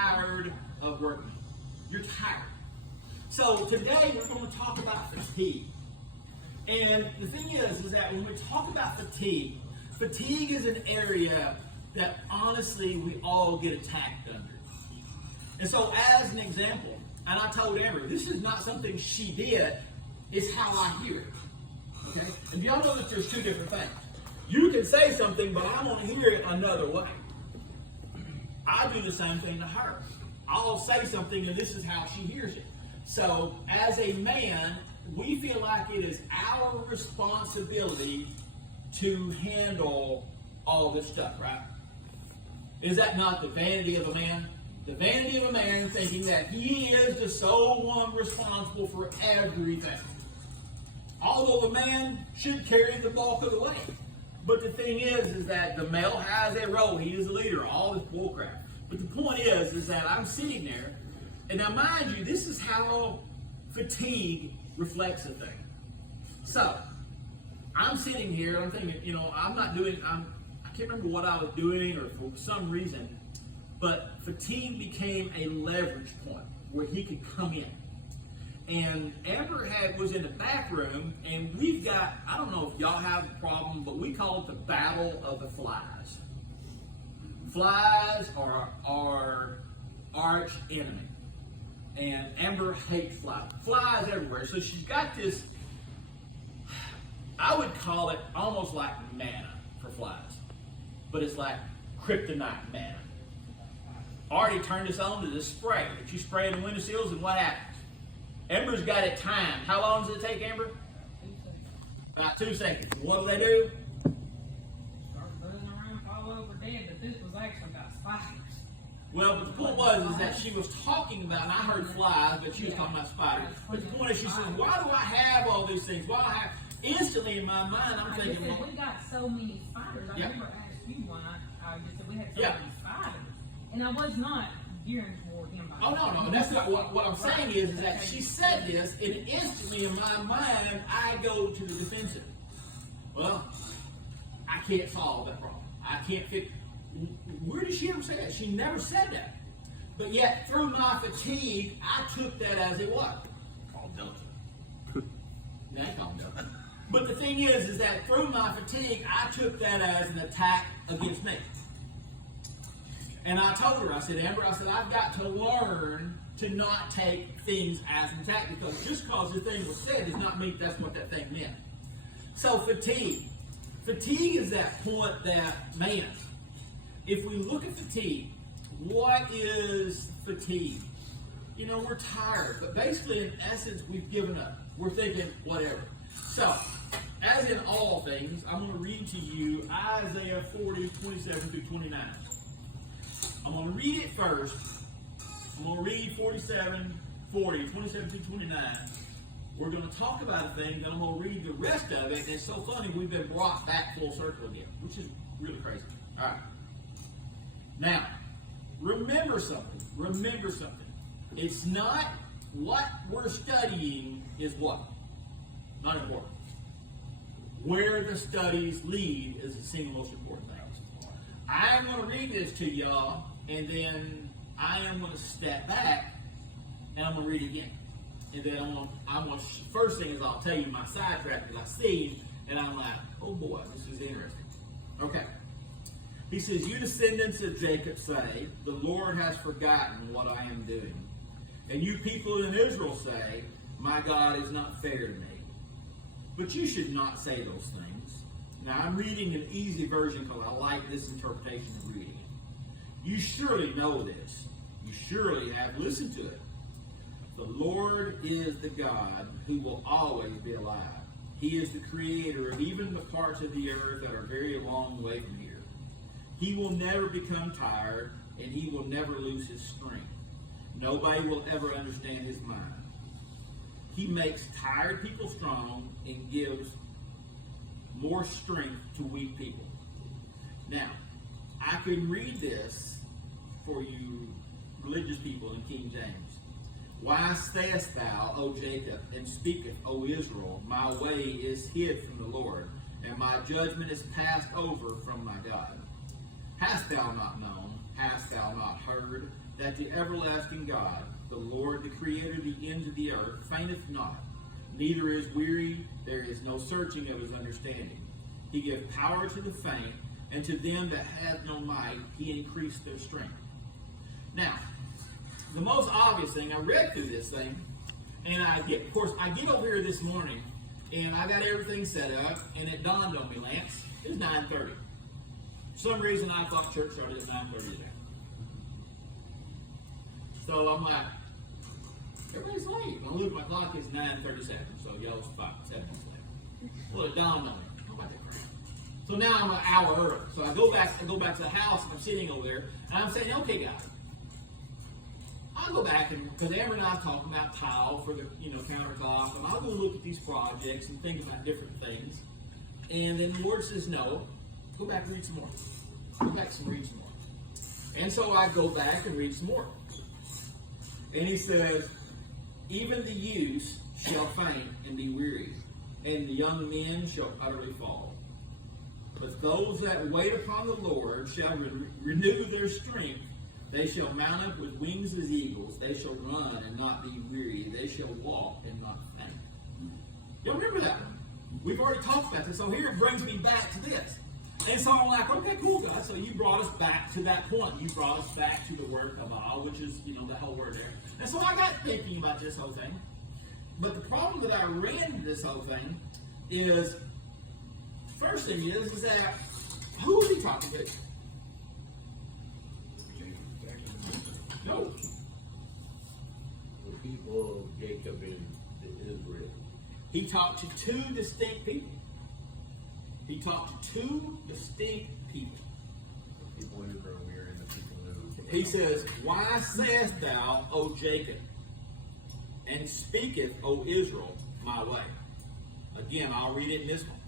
tired of working. You're tired. So today we're going to talk about fatigue. And the thing is that when we talk about fatigue, fatigue is an area that honestly we all get attacked under. And so as an example, and I told Amber, this is not something she did, it's how I hear it. Okay? And y'all know that there's two different things. You can say something, but I want to hear it another way. I do the same thing to her. I'll say something, and this is how she hears it. So, as a man, we feel like it is our responsibility to handle all this stuff, right? Is that not the vanity of a man? The vanity of a man thinking that he is the sole one responsible for everything. Although the man should carry the bulk of the weight. But the thing is that the male has a role. He is a leader. All this bullcrap. But the point is that I'm sitting there, and now mind you, this is how fatigue reflects a thing. So, I'm sitting here, and I'm thinking, I can't remember what I was doing, or for some reason, but fatigue became a leverage point where he could come in. And Amber was in the back room, and we've got, I don't know if y'all have a problem, but we call it the battle of the flies. Flies are our arch enemy. And Amber hates flies. Flies everywhere. So she's got this, I would call it almost like manna for flies. But it's like kryptonite manna. Already turned us on to this spray that you spray in the windowsills, and what happens? Amber's got it timed. How long does it take, Amber? 2 seconds. About 2 seconds. What do? Start buzzing around, fall over dead, but this was actually about spiders. Well, but the point was that she was talking about, and I heard flies, but she was talking about spiders. But the point is, she said, why do I have all these things? Why do I have... Instantly in my mind, I'm thinking... Well, we got so many spiders. I remember asked you why. I just said we had so many spiders. And I was not gearing toward him. Oh, no. That's not what I'm saying is that she said this, and instantly in my mind, I go to the defensive. Well, I can't solve that problem. I can't fix... Where did she ever say that? She never said that. But yet, through my fatigue, I took that as it was. Called Delta. Now called Delta. But the thing is that through my fatigue, I took that as an attack against me. And I told her, I said, Amber, I've got to learn to not take things as an attack, because just because the thing was said does not mean that's what that thing meant. So fatigue. Fatigue is that point that, man, if we look at fatigue, what is fatigue? We're tired, but basically in essence, we've given up. We're thinking, whatever. So, as in all things, I'm going to read to you Isaiah 40, 27 through 29. I'm going to read it first. I'm going to read 27 through 29. We're going to talk about a thing, then I'm going to read the rest of it. And it's so funny, we've been brought back full circle again, which is really crazy. All right. Now, remember something. It's not what we're studying is what? Not important. Where the studies lead is the single most important thing. I am going to read this to y'all, and then I am going to step back, and I'm going to read it again. And then I'm going to first thing is I'll tell you my sidetrack because I see, and I'm like, oh boy, this is interesting. Okay. He says, you descendants of Jacob say, the Lord has forgotten what I am doing. And you people in Israel say, my God is not fair to me. But you should not say those things. Now, I'm reading an easy version because I like this interpretation of reading it. You surely know this. You surely have listened to it. The Lord is the God who will always be alive. He is the creator of even the parts of the earth that are very long way from here. He will never become tired, and he will never lose his strength. Nobody will ever understand his mind. He makes tired people strong and gives more strength to weak people. Now, I can read this for you religious people in King James. Why stayest thou, O Jacob, and speaketh, O Israel, my way is hid from the Lord, and my judgment is passed over from my God? Hast thou not known? Hast thou not heard that the everlasting God, the Lord, the creator of the ends of the earth, fainteth not, neither is weary, there is no searching of his understanding. He giveth power to the faint, and to them that have no might, he increased their strength. Now, the most obvious thing, I read through this thing, and I get over here this morning, and I got everything set up, and it dawned on me, Lance, it was 9:30. For some reason, I thought church started at 9:30 today. So I'm like, everybody's late. When I look at my clock, it's 9:37, so y'all's 7 minutes late. Well, it dawned on me. How about that crap? So now I'm an hour early. So I go back to the house, and I'm sitting over there, and I'm saying, okay, guys, I'll go back, and because Amber and I are talking about tile for the countertop, and I'll go look at these projects and think about different things. And then the Lord says, no, go back and read some more. Go back and read some more. And so I go back and read some more. And he says, even the youths shall faint and be weary, and the young men shall utterly fall. But those that wait upon the Lord shall renew their strength. They shall mount up with wings as eagles. They shall run and not be weary. They shall walk and not faint. You remember that one? We've already talked about this. So here it brings me back to this. And so I'm like, okay, cool, God. So you brought us back to that point. You brought us back to the word kabal, which is, the whole word there. And so I got thinking about this whole thing. But the problem that I ran into this whole thing is, first thing is that, who is he talking to? No. The people of Jacob and Israel. He talked to two distinct people. He talked to two distinct people. The people who grow weary and the people who... He says, why sayest thou, O Jacob, and speaketh, O Israel, my way? Again, I'll read it in this one.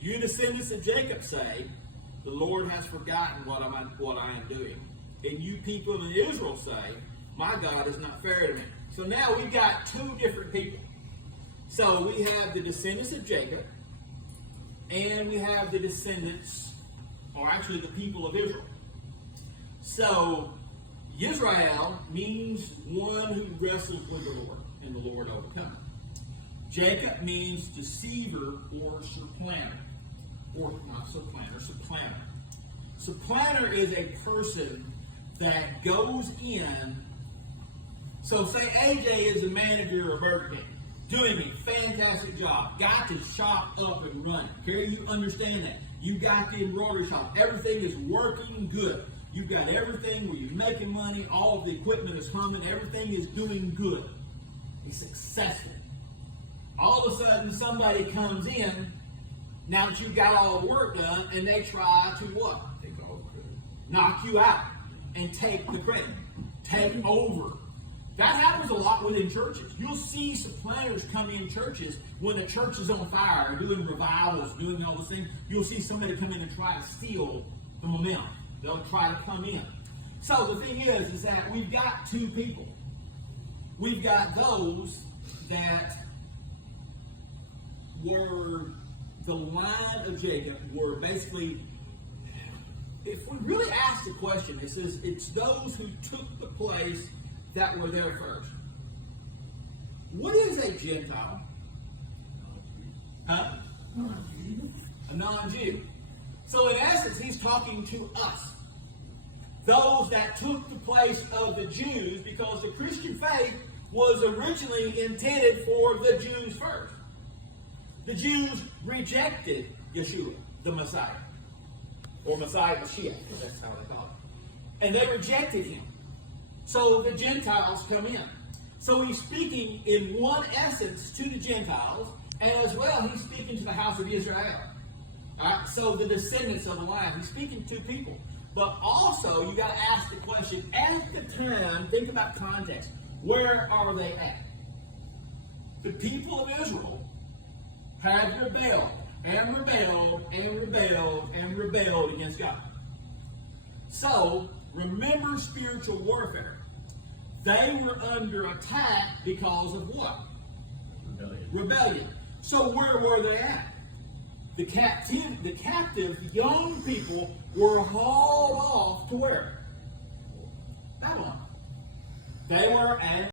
You descendants of Jacob say, the Lord has forgotten what I am doing. And you people in Israel say, my God is not fair to me. So now we've got two different people. So we have the descendants of Jacob, and we have the descendants, or actually the people of Israel. So Yisrael means one who wrestles with the Lord, and the Lord overcomes. Jacob means deceiver or supplanter. Or not supplanter, supplanter. Supplanter is a person that goes in. So say AJ is the manager of Burger King, doing a fantastic job, got the shop up and running. Okay, you understand that. You got the embroidery shop. Everything is working good. You've got everything where you're making money, all of the equipment is humming, everything is doing good. It's successful. All of a sudden somebody comes in, now that you've got all the work done, and they try to what? Take all the credit. Knock you out and take the credit. Take over. That happens a lot within churches. You'll see supplanters come in churches when the church is on fire, doing revivals, doing all those things. You'll see somebody come in and try to steal the momentum. They'll try to come in. So the thing is that we've got two people. We've got those that were the line of Jacob, were basically, if we really ask the question, it says it's those who took the place that were there first. What is a Gentile? Huh? A non-Jew. So in essence, he's talking to us. Those that took the place of the Jews, because the Christian faith was originally intended for the Jews first. The Jews rejected Yeshua, the Messiah. Or Messiah Mashiach, that's how they call it. And they rejected him. So the Gentiles come in. So he's speaking in one essence to the Gentiles, and as well he's speaking to the house of Israel. Alright, so the descendants of the line. He's speaking to people. But also, you got to ask the question, at the time, think about context. Where are they at? The people of Israel had rebelled, and rebelled, and rebelled, and rebelled against God. So, remember spiritual warfare. They were under attack because of what? Rebellion. So where were they at? The captive young people were hauled off to where? They were